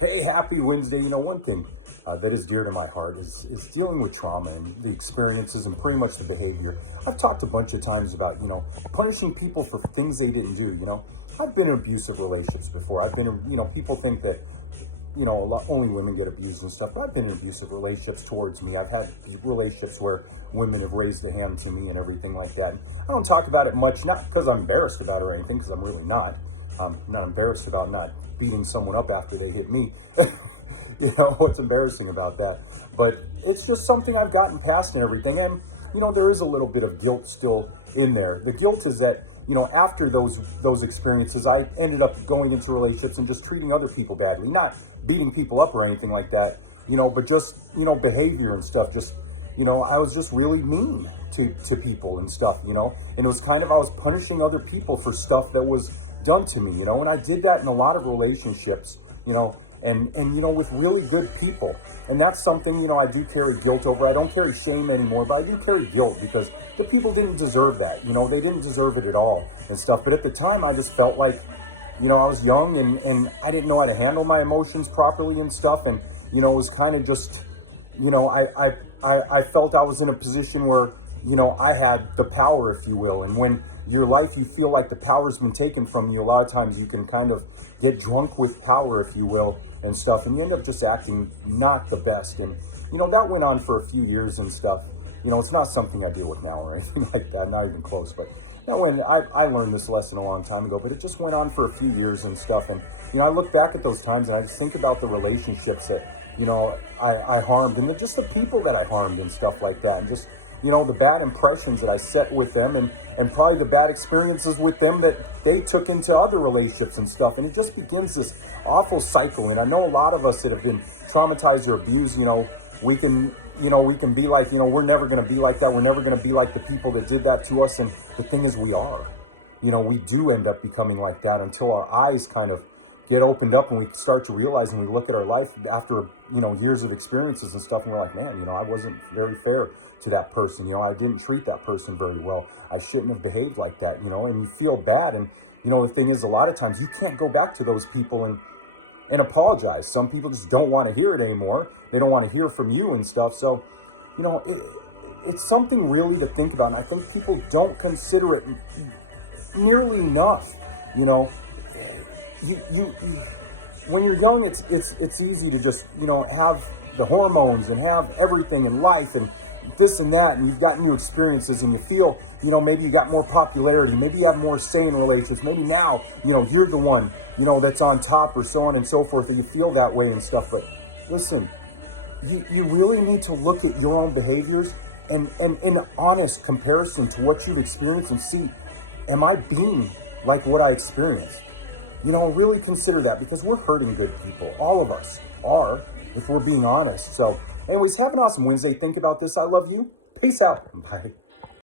Hey, happy Wednesday. You know, one thing that is dear to my heart is dealing with trauma and the experiences and pretty much the behavior. I've talked a bunch of times about, punishing people for things they didn't do. I've been in abusive relationships before. I've been in, people think that, only women get abused and stuff. But I've been in abusive relationships towards me. I've had relationships where women have raised a hand to me and everything like that. And I don't talk about it much, not because I'm embarrassed about it or anything, because I'm really not. I'm not embarrassed about not beating someone up after they hit me. What's embarrassing about that? But it's just something I've gotten past and everything. And, there is a little bit of guilt still in there. The guilt is that, after those experiences, I ended up going into relationships and just treating other people badly, not beating people up or anything like that, but just, behavior and stuff. Just, I was just really mean to people and stuff, and it was kind of, I was punishing other people for stuff that was done to me, and I did that in a lot of relationships, and with really good people. And that's something, I do carry guilt over. I don't carry shame anymore, but I do carry guilt because the people didn't deserve that. They didn't deserve it at all and stuff. But at the time, I just felt like, I was young and I didn't know how to handle my emotions properly and stuff. And, it was kind of just, I felt I was in a position where, I had the power, if you will. And when your life, you feel like the power's been taken from you, a lot of times you can kind of get drunk with power, if you will, and stuff, and you end up just acting not the best. And that went on for a few years and stuff. It's not something I deal with now or anything like that, not even close. But when I learned this lesson a long time ago, but it just went on for a few years and stuff. And I look back at those times and I just think about the relationships that I harmed, and just the people that I harmed and stuff like that, and just the bad impressions that I set with them, and probably the bad experiences with them that they took into other relationships and stuff. And it just begins this awful cycle. And I know a lot of us that have been traumatized or abused, we can be like, we're never going to be like that. We're never going to be like the people that did that to us. And the thing is, we are, we do end up becoming like that until our eyes kind of get opened up and we start to realize, and we look at our life after, years of experiences and stuff, and we're like, man, I wasn't very fair to that person. I didn't treat that person very well. I shouldn't have behaved like that, and you feel bad. And, the thing is, a lot of times you can't go back to those people and apologize. Some people just don't want to hear it anymore. They don't want to hear from you and stuff. So, it's something really to think about. And I think people don't consider it nearly enough. When you're young, it's easy to just, have the hormones and have everything in life and this and that, and you've got new experiences and you feel, maybe you got more popularity, maybe you have more say in relationships, maybe now, you're the one, that's on top, or so on and so forth, and you feel that way and stuff. But listen, you really need to look at your own behaviors and in honest comparison to what you've experienced and see, am I being like what I experienced? Really consider that, because we're hurting good people. All of us are, if we're being honest. So anyways, have an awesome Wednesday. Think about this. I love you. Peace out. Bye.